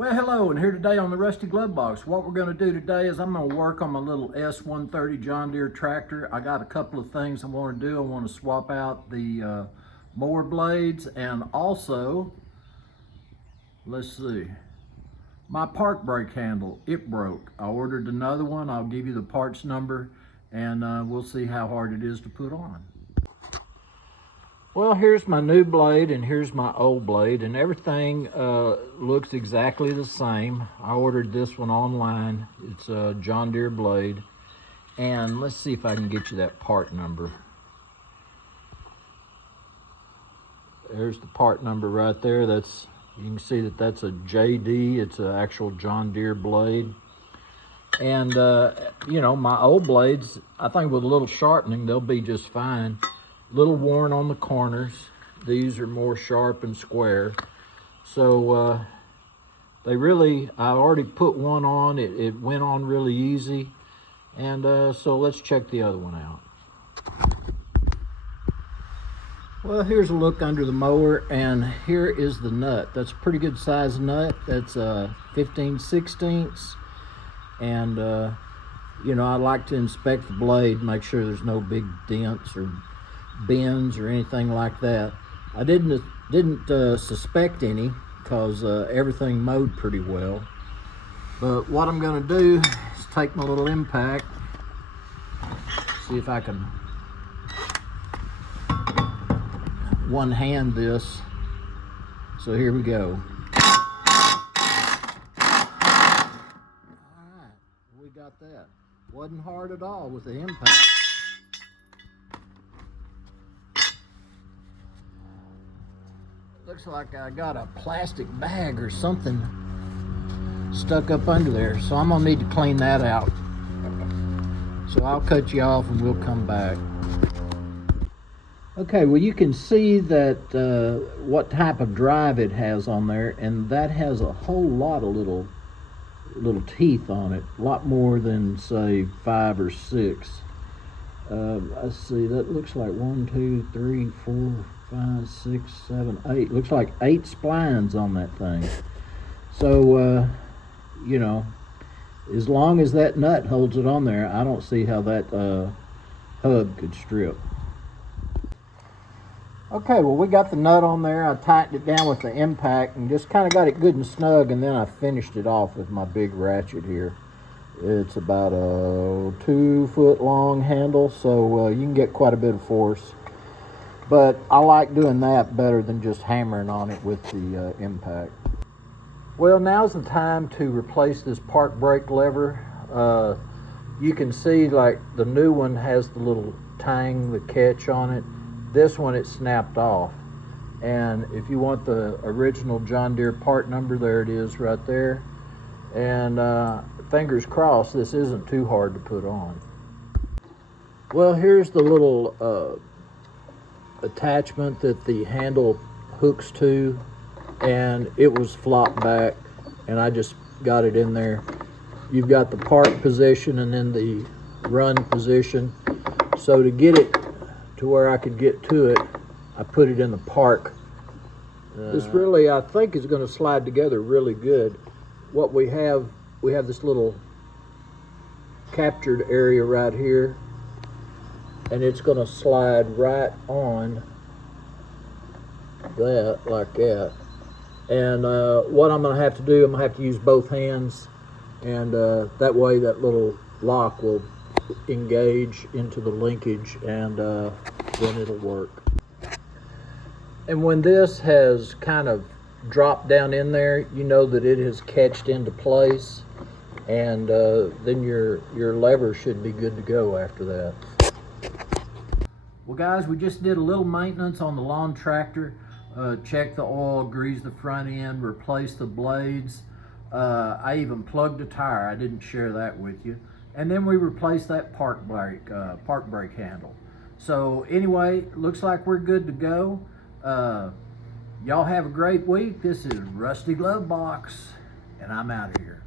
Well, hello, and here today on the Rusty Glove Box. What we're going to do today is I'm going to work on my little S130 John Deere tractor. I got a couple of things I want to do. I want to swap out the mower blades, and also, let's see, my park brake handle, it broke. I ordered another one. I'll give you the parts number, and we'll see how hard it is to put on. Well, here's my new blade and here's my old blade, and everything looks exactly the same. I ordered this one online. It's a John Deere blade, and let's see if I can get you that part number. There's the part number right there. You can see that that's a JD. It's an actual John Deere blade. And you know, my old blades, I think with a little sharpening, they'll be just fine. Little worn on the corners. These are more sharp and square. So I already put one on. It went on really easy. And so let's check the other one out. Well, here's a look under the mower, and here is the nut. That's a pretty good size nut. That's 15/16. And you know, I like to inspect the blade, make sure there's no big dents or bends or anything like that. I didn't suspect any because everything mowed pretty well. But what I'm going to do is take my little impact, see if I can one hand this. So here we go. All right, we got that. Wasn't hard at all with the impact. Looks like I got a plastic bag or something stuck up under there, so I'm gonna need to clean that out. So I'll cut you off and we'll come back. Okay, well, you can see that what type of drive it has on there, and that has a whole lot of little teeth on it, a lot more than say 5 or 6. Let's see, that looks like 1, 2, 3, 4, 5, 6, 7, 8. Looks like 8 splines on that thing. So, you know, as long as that nut holds it on there, I don't see how that hub could strip. Okay, well, we got the nut on there. I tightened it down with the impact and just kind of got it good and snug, and then I finished it off with my big ratchet here. It's about a 2-foot long handle, so you can get quite a bit of force. But I like doing that better than just hammering on it with the impact. Well, now's the time to replace this park brake lever. You can see like the new one has the little tang, the catch on it. This one, it snapped off. And if you want the original John Deere part number, there it is right there. And fingers crossed this isn't too hard to put on. Well, here's the little attachment that the handle hooks to, and it was flopped back, and I just got it in there. You've got the park position and then the run position. So to get it to where I could get to it, I put it in the park. This really, I think, is going to slide together really good. What we have this little captured area right here, and it's going to slide right on that, like that. And what I'm going to have to do, I'm going to have to use both hands, and that way that little lock will engage into the linkage, and then it'll work. And when this has kind of dropped down in there, you know that it has catched into place, and then your lever should be good to go after that. Well, guys, we just did a little maintenance on the lawn tractor. Checked the oil, greased the front end, replaced the blades. I even plugged a tire. I didn't share that with you. And then we replaced that park brake handle. So anyway, looks like we're good to go. Y'all have a great week. This is Rusty Glove Box, and I'm out of here.